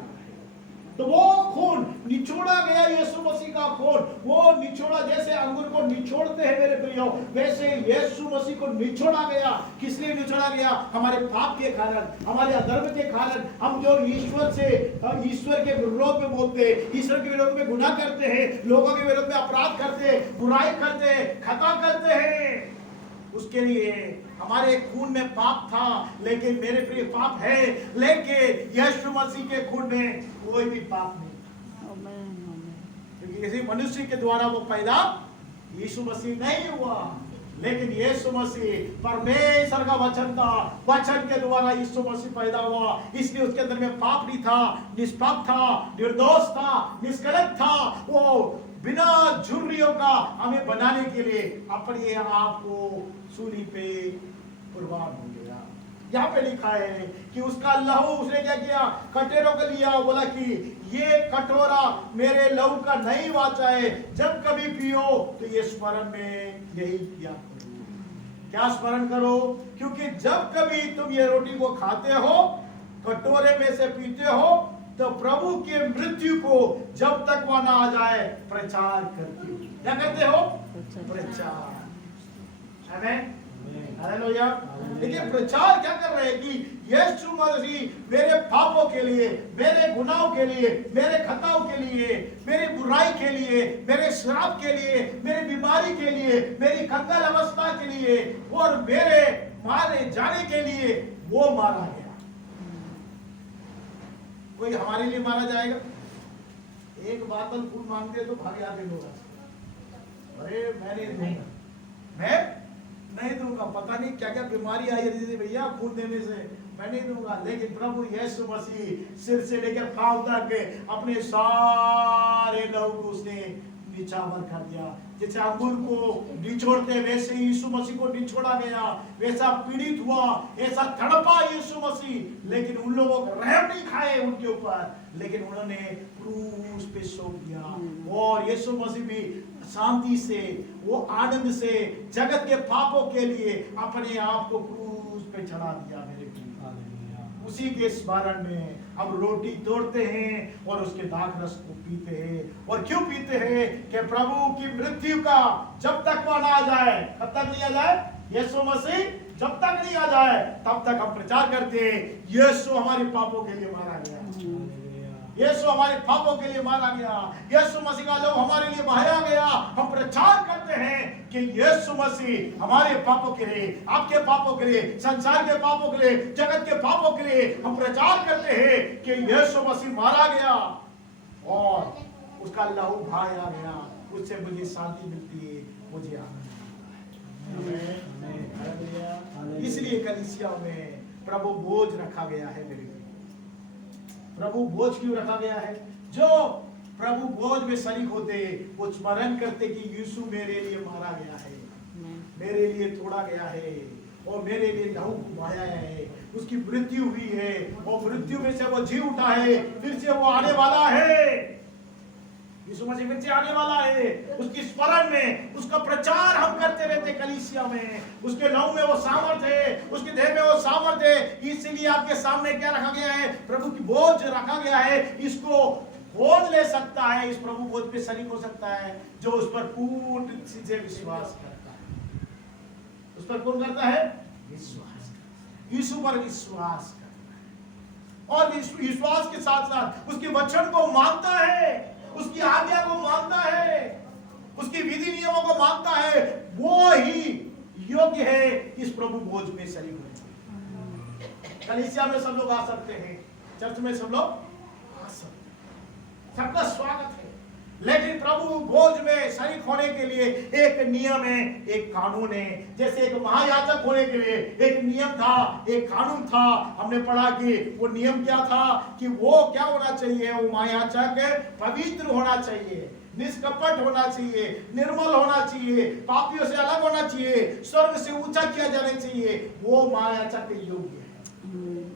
तो वो खून निचोड़ा गया, यीशु मसीह का खून वो निचोड़ा। जैसे अंगूर को निचोड़ते हैं मेरे प्रियो, वैसे यीशु मसीह को निचोड़ा गया। किस लिए निचोड़ा गया? हमारे पाप के कारण, हमारे अधर्म के कारण। हम जो ईश्वर के विरोध में बोलते हैं, ईश्वर के विरोध में गुनाह करते हैं, लोगों के विरोध में अपराध करते हैं, बुराई करते हैं, खता करते हैं, उसके लिए हमारे खून में पाप था। लेकिन मेरे प्रिय पाप है, लेकिन यीशु मसीह के खून में कोई भी पाप नहीं, क्योंकि किसी मनुष्य के द्वारा वो पैदा यीशु मसीह नहीं हुआ। लेकिन यीशु मसीह परमेश्वर का वचन था, वचन के द्वारा यीशु मसीह पैदा हुआ। इसलिए उसके अंदर में पाप नहीं था, निष्पाप था, निर्दोष था, निष्कलंक था। वो बिना झुर्रियों का हमें बनाने के लिए अपने आप को सूली पे कुर्बान हो गया। यहाँ पे लिखा है कि उसका लहू उसने क्या किया? कटोरों को लिया, बोला कि ये कटोरा मेरे लहू का नहीं वाचा है, जब कभी पियो तो ये स्मरण में यही किया करो। क्या स्मरण करो? क्योंकि जब कभी तुम ये रोटी को खाते हो, कटोरे में से पीते हो, तो प्रभु के मृत्यु को जब तक वह ना आ जाए प्रचार करते हो। क्या करते हो? प्रचार। आमेन, हालेलुया। देखिए प्रचार क्या कर रहे हैं कि यीशु मसीह मेरे पापों के लिए, मेरे गुनाहों के लिए, मेरे खताओं के लिए, मेरी बुराई के लिए, मेरे श्राप के लिए, मेरी बीमारी के लिए, मेरी कंगाल अवस्था के लिए और मेरे मारे जाने के लिए वो मारा गया। कोई हमारे लिए मारा जाएगा? एक बातल फूल मांगते तो भागे आते लोग, अरे मैं नहीं दूंगा, मैं नहीं दूंगा। पता नहीं क्या क्या बीमारी आई है भैया खून देने से, मैं नहीं दूंगा। लेकिन प्रभु यीशु मसीह सिर से लेकर पांव तक अपने सारे लहू को उसने निछावर कर दिया। जैसे अंगूर को निचोड़ते वैसे यीशु मसीह को निचोड़ा गया, वैसा पीड़ित हुआ, ऐसा तड़पा यीशु मसीह। लेकिन उन लोगों को रहम नहीं खाए उनके ऊपर, लेकिन उन्होंने क्रूस पे सौंप दिया। और यीशु मसीह भी शांति से, वो आनंद से जगत के पापों के लिए अपने आप को क्रूस पे चढ़ा दिया। मेरे उसी के स्मरण में हम रोटी तोड़ते हैं और उसके दाख रस को पीते हैं। और क्यों पीते हैं? कि प्रभु की मृत्यु का जब तक वह ना आ जाए, कब तक नहीं आ जाए? यीशु मसीह जब तक नहीं आ जाए तब तक हम प्रचार करते हैं यीशु हमारे पापों के लिए मारा गया, यीशु हमारे पापों के लिए मारा गया, यीशु मसीह का लहू हमारे लिए बहाया गया। हम प्रचार करते हैं कि यीशु मसीह हमारे पापों के लिए, आपके पापों के लिए, संसार के पापों के लिए, जगत के पापों के लिए हम प्रचार करते हैं कि यीशु मसीह मारा गया और उसका लहू बहाया गया। उससे मुझे शांति मिलती है, मुझे आनंद मिलता है। इसलिए कलीसिया में प्रभु बोझ रखा गया है। मेरे प्रभु बोझ क्यों रखा गया है? जो प्रभु बोझ में शरीक होते वो स्मरण करते कि यीशु मेरे लिए मारा गया है, मेरे लिए तोड़ा गया है और मेरे लिए लहू बहाया है, उसकी मृत्यु हुई है और मृत्यु में से वो जी उठा है, फिर से वो आने वाला है। यीशु मसीह फिर से आने वाला है। उसकी स्मरण में उसका प्रचार हम करते रहते कलीसिया में। उसके लहू में वो सामर्थ है, उसके देह में वो सामर्थ है। इसलिए आपके सामने क्या रखा गया है? प्रभु की बोझ रखा गया है। इसको कौन ले सकता है? इस प्रभु बोझ पे शरीक हो सकता है जो उस पर पूर्ण से विश्वास करता है। उस पर कौन करता है? विश्वास। यीशु पर विश्वास करता है और विश्वास के साथ साथ उसके वचन को मानता है, उसकी आज्ञा को मानता है, उसकी विधि नियमों को मानता है, वो ही योग्य है इस प्रभु भोज में शरीक होने। कलीसिया में सब लोग आ सकते हैं, चर्च में सब लोग आ सकते हैं, सबका स्वागत है, लेकिन प्रभु भोज में शरीक होने के लिए एक नियम है, एक कानून है। जैसे एक महायाजक होने के लिए एक नियम था, एक कानून था। हमने पढ़ा कि वो नियम क्या था कि वो क्या होना चाहिए, वो महायाजक पवित्र होना चाहिए, निष्कपट होना चाहिए, निर्मल होना चाहिए, पापियों से अलग होना चाहिए, स्वर्ग से ऊंचा किया जाना चाहिए। वो महायाजक के योग्य है।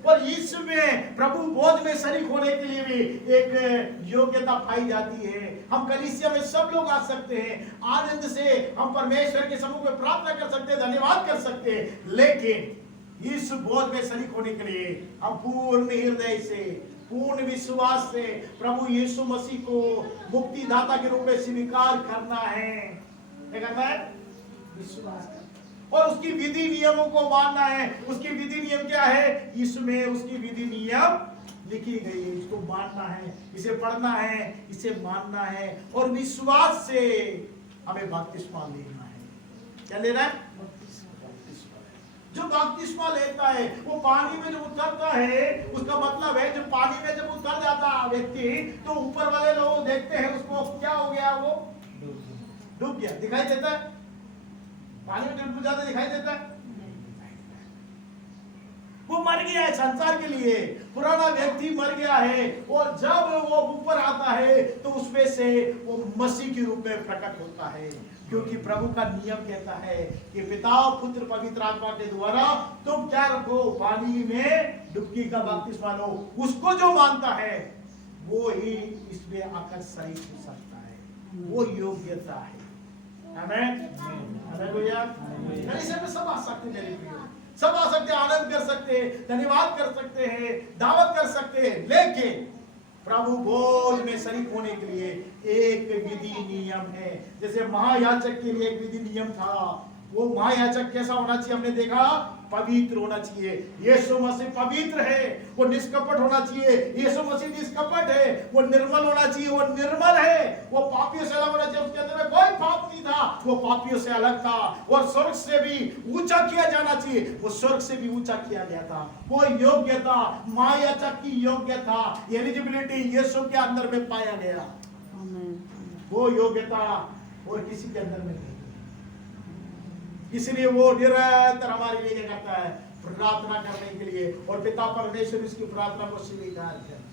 और इसमें प्रभु भोज में शरीक होने के लिए भी एक योग्यता पाई जाती है। हम कलीसिया में सब लोग आ सकते हैं, आनंद से हम परमेश्वर के समूह में प्रार्थना कर सकते हैं, धन्यवाद कर सकते हैं, लेकिन इस भोज में शरीक होने के लिए हम पूर्ण हृदय से, पूर्ण विश्वास से प्रभु यीशु मसीह को मुक्तिदाता के रूप में स्वीकार करना है। क्या करना है? विश्वास करना, और उसकी विधि नियमों को मानना है। उसकी विधि नियम क्या है? इसमें उसकी विधि नियम लिखी गई है, इसको मानना है, इसे पढ़ना है, इसे मानना है, और विश्वास से हमें बपतिस्मा लेना है। क्या लेना है? जो बपतिस्मा लेता है वो पानी में जब उतरता है, उसका मतलब है जब पानी में जब उतर जाता व्यक्ति तो ऊपर वाले लोग देखते हैं उसको क्या हो गया, वो डूब गया, दिखाई देता है? पानी में डूब जाता दिखाई देता है? वो मर गया है संसार के लिए, पुराना व्यक्ति मर गया है, और जब वो ऊपर आता है तो उसमें से वो मसीह के रूप में प्रकट होता है। क्योंकि प्रभु का नियम कहता है कि पिता पुत्र पवित्र आत्मा के द्वारा तुम क्या रखो, पानी में डुबकी का बपतिस्मा लो। उसको जो मानता है वो ही इसमें आकर शरीक हो सकता है, वो योग्यता है। आमेन, हालेलुया। कलीसिया में सब आ सकते हैं मेरे प्रियो, सब आ सकते हैं, आनंद कर सकते हैं, धन्यवाद कर सकते हैं, दावत कर सकते हैं, लेकिन प्रभु भोज में शरीक होने के लिए एक विधि नियम है। जैसे महायाजक के लिए एक विधि नियम था, वो महायाजक कैसा होना चाहिए? हमने देखा, पवित्र होना चाहिए। यीशु मसीह पवित्र है, वो निष्कपट होना चाहिए। यीशु मसीह निष्कपट है, वो निर्मल होना चाहिए, वो निर्मल है, वो पापियों से अलग होना चाहिए। उसके अंदर में कोई पाप नहीं था, वो पापियों से अलग था, और स्वर्ग से भी ऊंचा किया जाना चाहिए, वो स्वर्ग से भी ऊंचा किया गया था। वो योग्यता, महायाजक की योग्यता, एलिजिबिलिटी यीशु के अंदर में पाया गया। वो योग्यता और किसी के अंदर में नहीं, इसलिए वो निरंतर हमारे लिए क्या करता है? प्रार्थना करने के लिए, और पिता परमेश्वर इसकी प्रार्थना को स्वीकार करता है।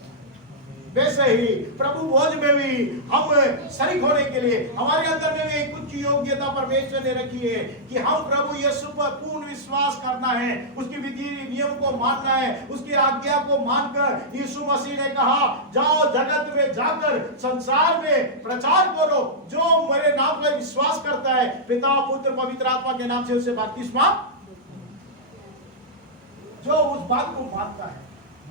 वैसे ही प्रभु भोज में भी हम शरीक होने के लिए हमारे अंदर में भी कुछ योग्यता परमेश्वर ने रखी है कि हम प्रभु यीशु पर पूर्ण विश्वास करना है, उसकी विधि नियम को मानना है, उसकी आज्ञा को मानकर यीशु मसीह ने कहा, जाओ जगत में जाकर संसार में प्रचार करो, जो मेरे नाम पर विश्वास करता है पिता पुत्र पवित्र आत्मा के नाम से उसे बपतिस्मा, जो उस बात को मानता है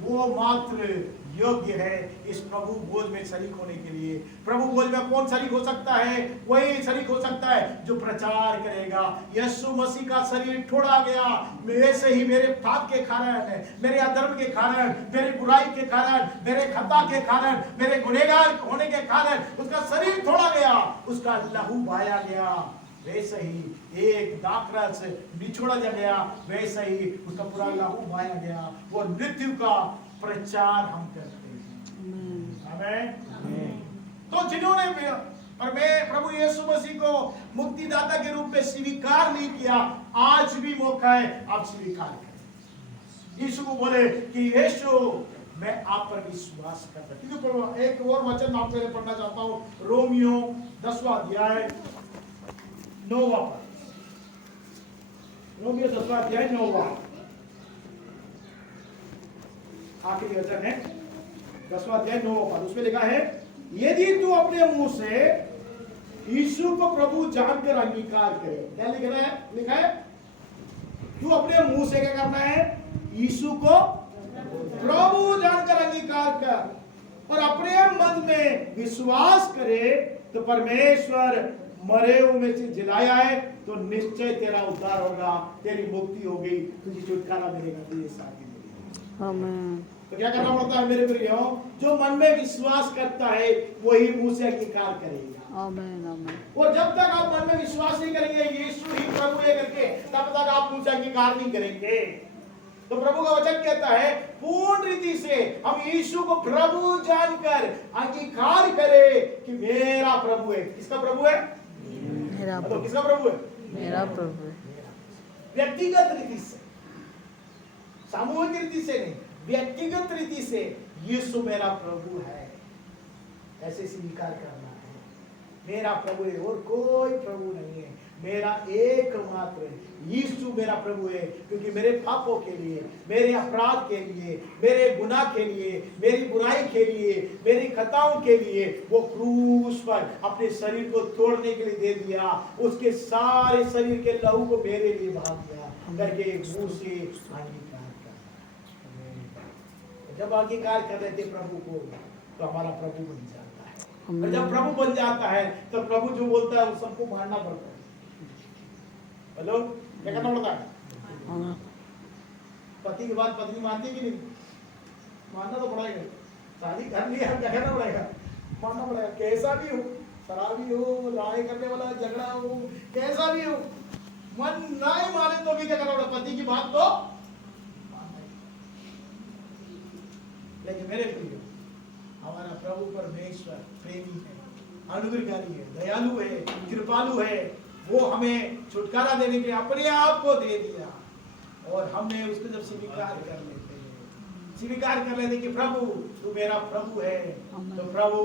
वो मात्र योग्य है इस प्रभु भोज में शरीक होने के लिए। प्रभु भोज में कौन शरीक हो सकता है? वही शरीक हो सकता है जो प्रचार करेगा। यीशु मसीह का शरीर छोड़ा गया, वैसे ही मेरे पाप के कारण, मेरे अधर्म के कारण, मेरे बुराई के कारण, मेरे खता के कारण, मेरे गुनहगार होने के कारण उसका शरीर छोड़ा गया, उसका लहू बहाया गया। वैसे ही एक दाखरस निचोड़ा जा गया, वैसे ही उसका पूरा लहू बहाया गया, और मृत्यु का प्रचार हम करते हैं। आमीन। तो जिन्होंने प्रभु यीशु मसीह को मुक्तिदाता के रूप में स्वीकार नहीं किया, आज भी मौका है, आप स्वीकार करें। यीशु को बोले कि यीशु मैं आप पर विश्वास करता हूं। क्योंकि एक और वचन आपके लिए पढ़ना चाहता हूं, रोमियो 10वां अध्याय 9वां पद, रोमियो 10वां अध्याय 9वां आखिरी वचन है, 10वां अध्याय 9वां पद। उसमें लिखा है, यदि तू अपने मुंह से यीशु को प्रभु जानकर अंगीकार करे। क्या लिखा है? तू अपने मुंह से क्या करना है? यीशु को प्रभु जानकर अंगीकार कर, और अपने मन में विश्वास करे तो परमेश्वर मरे हुए में से जिलाया है, तो निश्चय तेरा उद्धार होगा, तेरी मुक्ति होगी, तुझे छुटकारा मिलेगा, तुझे शांति मिलेगी। आमीन। तो क्या करना पड़ता है मेरे प्रियो? जो मन में विश्वास करता है वही मुंह से अंगीकार करेगा। आमीन आमीन। और जब तक आप मन में विश्वास नहीं करेंगे यीशु ही प्रभु है करके, तब तक आप मुंह से अंगीकार नहीं करेंगे। तो प्रभु का वचन कहता है पूर्ण रीति से हम यीशु को प्रभु जानकर अंगीकार करें कि मेरा प्रभु है। किसका प्रभु है? मेरा तो प्रभु, किसका प्रभु है? मेरा प्रभु है। व्यक्तिगत रीति से, सामूहिक रीति से नहीं, व्यक्तिगत रीति से यीशु मेरा प्रभु है, ऐसे स्वीकार करना है। मेरा प्रभु है और कोई प्रभु नहीं है, मेरा एकमात्र यीशु मेरा प्रभु है। क्योंकि मेरे पापों के लिए, मेरे अपराध के लिए, मेरे गुनाह के लिए, मेरी बुराई के लिए, मेरी खताओं के लिए वो क्रूस पर अपने शरीर को तोड़ने के लिए दे दिया। उसके सारे शरीर के लहू को मेरे लिए बहा दिया करके मुंह से अंगीकार कर। जब अंगीकार कर लेते प्रभु को तो हमारा प्रभु बन जाता है। और जब प्रभु बन जाता है तो प्रभु जो बोलता है वो सबको मानना पड़ता है। हेलो, क्या करना पड़ता है? पति की बात पत्नी मानती है कि नहीं? मानना तो पड़ेगा। शादी कर ली है, क्या करना पड़ेगा? मानना पड़ेगा। कैसा भी हो, शराबी हो, लड़ाई करने वाला, झगड़ा हो, कैसा भी हो, मन नहीं माने तो भी क्या करना पड़ेगा? पति की बात तो मानना ही। लेकिन मेरे प्रिय, हमारा प्रभु परमेश्वर प्रेमी है, अनुग्रहकारी है, दयालु है, कृपालु है। वो हमें छुटकारा देने के लिए अपने आप को दे दिया और हमने उसको जब स्वीकार कर लेते हैं, स्वीकार कर लेते कि प्रभु तू मेरा प्रभु है, तो प्रभु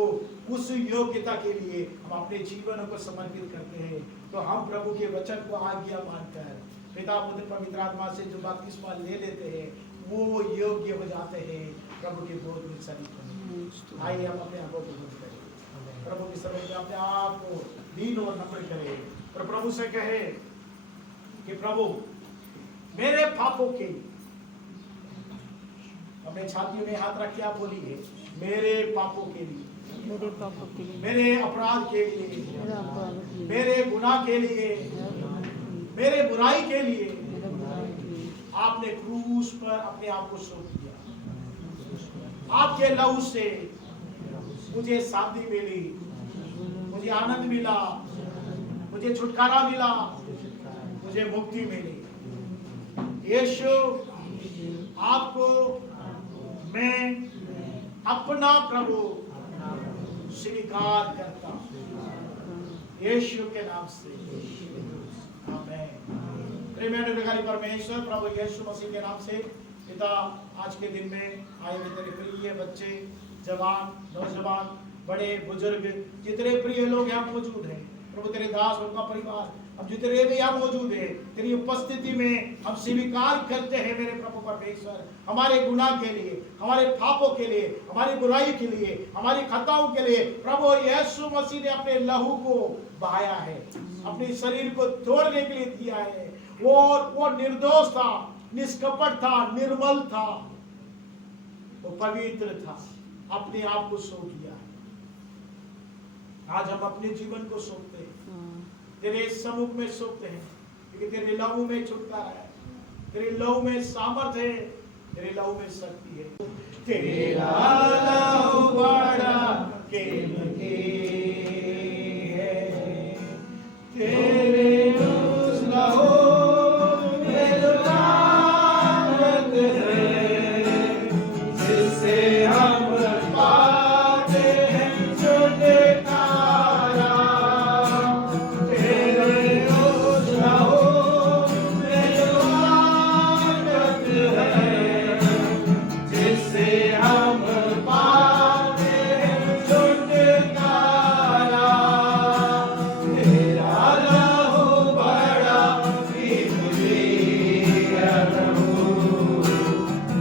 उस योग्यता के लिए हम अपने जीवन को समर्पित करते हैं। तो हम प्रभु के वचन को आज्ञा मानकर पिता पुत्र पवित्र आत्मा से जो बपतिस्मा ले लेते हैं वो योग्य हो जाते हैं प्रभु के गोद में शरीक। आइए हम अपने आप को बंद करें, प्रभु की समझ में अपने आप को दीन और नम्र करें और प्रभु से कहे कि प्रभु मेरे पापों के, अपने छाती में हाथ रख के आप बोलिए मेरे पापों के लिए, मेरे पापों के लिए, मेरे अपराध के लिए, मेरे अपराध के लिए, मेरे गुनाह के लिए, मेरे बुराई के लिए मेरे बुराई के लिए आपने क्रूस पर अपने आप को सौंप दिया। आपके लहू से मुझे शांति मिली, मुझे आनंद मिला, मुझे छुटकारा मिला, मुझे मुक्ति मिली। यीशु आपको मैं अपना प्रभु स्वीकार करता हूं यीशु के नाम से, आमीन। प्रेमकारी परमेश्वर प्रभु यीशु मसीह के नाम से पिता, आज के दिन में आए हुए तेरे प्रिय बच्चे, जवान, नौजवान, बड़े बुजुर्ग, जितने प्रिय लोग यहाँ मौजूद हैं प्रभु, तेरे दास उनका परिवार, अब जितने भी यहाँ मौजूद है तेरी उपस्थिति में हम स्वीकार करते हैं मेरे प्रभु परमेश्वर, हमारे गुनाह के लिए, हमारे पापों के लिए, हमारी बुराई के लिए, हमारी खताओं के लिए प्रभु यीशु मसीह ने अपने लहू को बहाया है, अपने शरीर को तोड़ने के लिए दिया है। वो निर्दोष था, निष्कपट था, निर्मल था, वो पवित्र था, अपने आप को सौंप दिया। आज हम अपने जीवन को सौंपते हैं, तेरे सम्मुख में सौंपते हैं, क्योंकि तेरे लहू में छुटकारा है, तेरे लहू में सामर्थ है, तेरे लहू में शक्ति है। तेरा लहू बड़ा कीमती है, तेरे उस लहू में जो ताकत है, जिससे हम पाते हैं छुटकारा। तेरे उस लहू में जो ताकत है, जिससे हम पाते हैं छुटकारा। तेरा लहू बड़ा कीमती है प्रभु,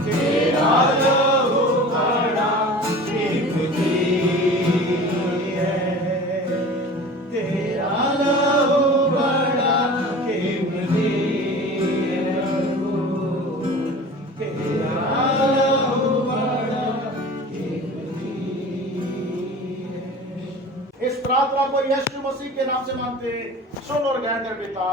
तेरा लहू बड़ा कीमती है, तेरा लहू बड़ा कीमती है प्रभु, तेरा लहू बड़ा कीमती है। इस प्रार्थना को यीशु मसीह के नाम से मांगते, सुन और ग्रहण कर पिता।